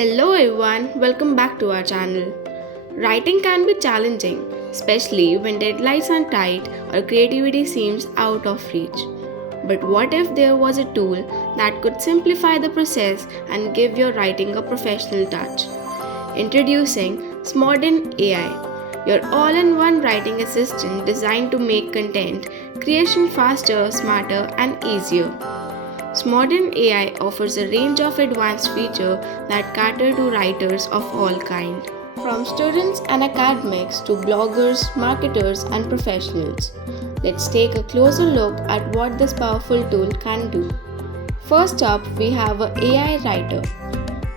Hello everyone, welcome back to our channel. Writing can be challenging, especially when deadlines are tight or creativity seems out of reach. But what if there was a tool that could simplify the process and give your writing a professional touch? Introducing SMODIN.AI, your all-in-one writing assistant designed to make content creation faster, smarter, and easier. SMODIN.AI offers a range of advanced features that cater to writers of all kinds, from students and academics to bloggers, marketers, and professionals. Let's take a closer look at what this powerful tool can do. First up, we have an AI writer.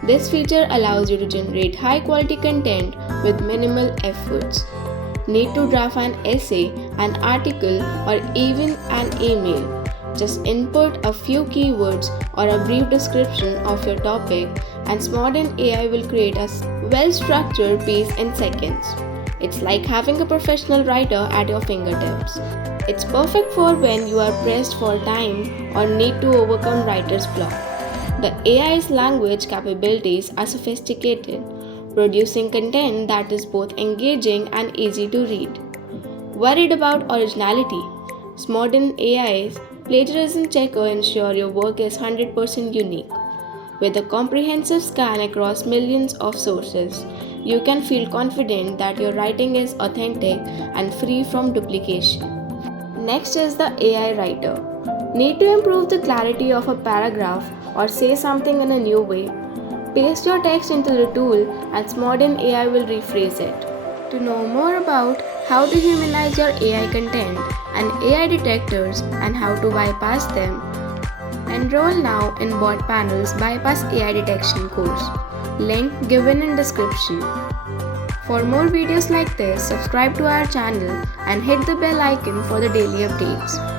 This feature allows you to generate high quality content with minimal efforts. Need to draft an essay, an article, or even an email? Just input a few keywords or a brief description of your topic, and SMODIN.AI will create a well-structured piece in seconds. It's like having a professional writer at your fingertips. It's perfect for when you are pressed for time or need to overcome writer's block. The AI's language capabilities are sophisticated, producing content that is both engaging and easy to read. Worried about originality? SMODIN.AI's plagiarism checker ensures your work is 100% unique. With a comprehensive scan across millions of sources, you can feel confident that your writing is authentic and free from duplication. Next is the AI writer. Need to improve the clarity of a paragraph or say something in a new way? Paste your text into the tool and SMODIN.AI will rephrase it. To know more about how to humanize your AI content and AI detectors and how to bypass them, enroll now in Botpanels Bypass AI Detection course. Link given in description. For more videos like this, subscribe to our channel and hit the bell icon for the daily updates.